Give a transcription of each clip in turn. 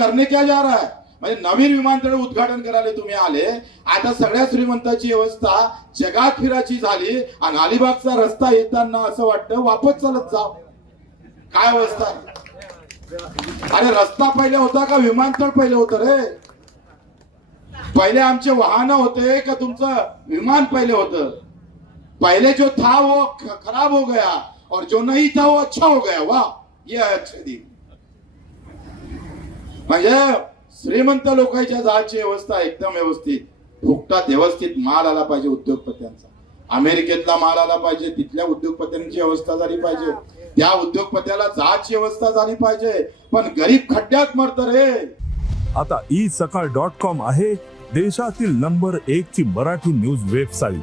करने क्या जा रहा है? म्हणजे नवीन विमानतळ उद्घाटन करायला तुम्ही आले, आता सगळ्या श्रीमंताची व्यवस्था जगात फिरायची झाली आणि अलिबागचा रस्ता येताना असं वाटतं वापस चालत जा. काय अवस्था आहे? अरे रस्ता पहिले होता का विमानतळ पहिले होतं रे? पहिले आमचे वाहन होते का तुमचं विमान पहिले होतं? पहले जो था वो खराब हो गया और जो नहीं था वो अच्छा हो गया. वाह, ये अच्छे दिन. म्हणजे श्रीमंत लोकांच्या जायची व्यवस्था एकदम व्यवस्थित, फुकटात व्यवस्थित माल आला पाहिजे उद्योगपत्यांचा. अमेरिकेतला माल आला पाहिजे, तिथल्या उद्योगपत्यांची व्यवस्था झाली पाहिजे, त्या उद्योगपत्याला जायची व्यवस्था झाली पाहिजे. पण गरीब खड्ड्यात मरत रे. आता isakal.com आहे देशातील नंबर 1 ची मराठी न्यूज वेबसाईट.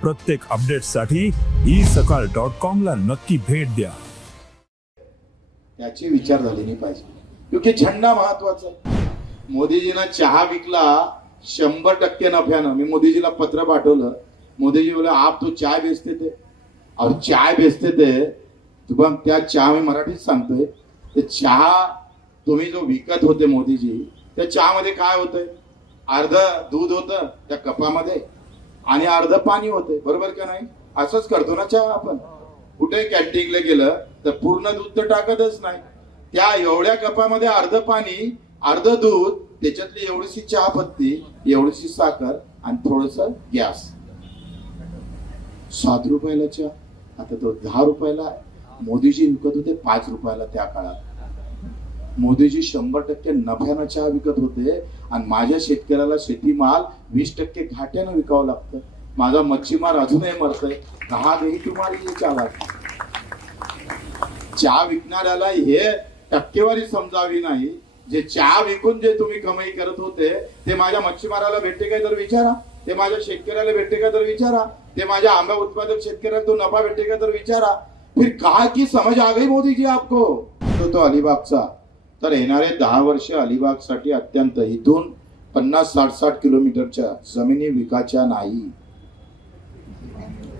प्रत्येक अपडेटसाठी isakal.com ला नक्की भेट द्या. याची विचार झाली नाही पाहिजे, क्योंकि झंडा महत्वाचा आहे. मोदीजीनं चहा विकला 100% नफ्यानं. मी मोदीजीला पत्र पाठवलं. मोदीजी बोले आप तो चाय बेचते थे और चाय बेचते थे तुम त्या चहा, मी मराठीत सांगतोय, ते चहा तुम्ही जो विकत होते मोदीजी, त्या चहामध्ये काय होतंय? अर्ध दूध होतं त्या कपामध्ये आणि अर्ध पाणी होते, बरोबर का नाही? असंच करतो ना चहा आपण. कुठे कॅन्टीनला गेलं तर पूर्ण दूध तर टाकतच नाही. त्या एवढ्या कपामध्ये अर्ध पाणी अर्ध दूध, त्याच्यातली एवढीशी चहा पत्ती, एवढीशी साखर आणि थोडस गॅस. 7 रुपयाला चहा, आता तो 10 रुपयाला. मोदीजी विकत होते 5 रुपयाला त्या काळात. मोदीजी 100% नफ्यानं चहा विकत होते आणि माझ्या शेतकऱ्याला शेतीमाल 20% घाट्यानं विकावं लागतं. माझा मच्छीमार अजूनही मरतोय. कहा गई तुम्हारी चहा? चहा विकणाऱ्याला हे टक्केवारी समजावी नाही. जे चहा विकून जे तुम्ही कमाई करत होते ते माझ्या मच्छीमाराला भेटते काय तर विचारा, ते माझ्या शेतकऱ्याला भेटते का तर विचारा, ते माझ्या आंबा उत्पादक शेतकऱ्याला तो नफा भेटते का तर विचारा. फिर कहा की समज आ गई मोदी जी आपको? तो अलिबागचा तर येणारे 10 वर्ष अलिबागसाठी अत्यंत, इथून 50-60 किलोमीटरच्या जमिनी विकायच्या नाही.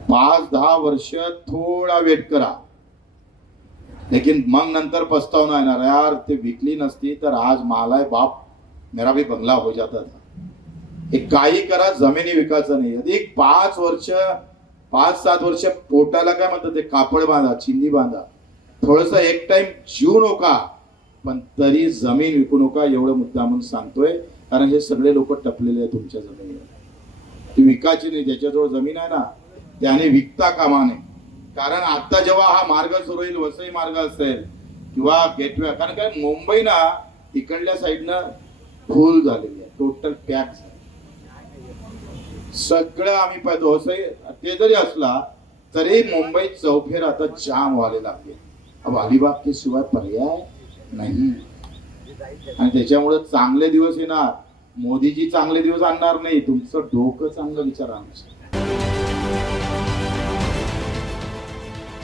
5-10 वर्ष थोडा वेट करा, लेकिन मग नंतर पछतावना येणार. यार ते विकली नसती तर आज मालाय बाप मेरा भी बंगला हो जाता था. एक काही करा, जमिनी विकायचं नाही. अधिक 5 वर्ष 5-7 वर्ष पोटाला काय म्हणतात ते कापड बांधा, चिंदी बांधा, थोडस एक टाइम जीव नका, पण तरी जमीन विकू नका. एवढं मुद्दा म्हणून सांगतोय, कारण हे सगळे लोक टपलेले आहेत तुमच्या जमिनीवर. ती विकायची नाही. ज्याच्याजवळ जमीन आहे ना त्याने विकता कामा नये. कारण आता जेव्हा हा मार्ग सुरू होईल, वसई मार्ग असेल किंवा गेटवे, कारण काय मुंबई ना इकडल्या साईडनं फुल झालेली आहे, टोटल पॅक झाली. सगळं आम्ही पाहतो. वसई ते जरी असला तरी मुंबईत चौफेर आता जाम व्हायला लागले. अब अलिबाग के शिवाय पर्याय नाही. आणि त्याच्यामुळे चांगले दिवस येणार. मोदीजी चांगले दिवस आणणार नाही, तुमचं डोकं चांगलं विचारा.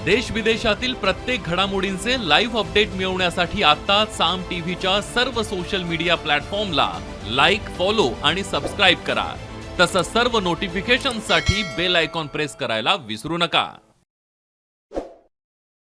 देश विदेशातील प्रत्येक घडामोडींचे लाईव्ह अपडेट मिळवण्यासाठी आता साम टीव्हीच्या सर्व सोशल मीडिया प्लॅटफॉर्मला लाईक, फॉलो आणि सबस्क्राईब करा. तसंच सर्व नोटिफिकेशनसाठी बेल आयकॉन प्रेस करायला विसरू नका.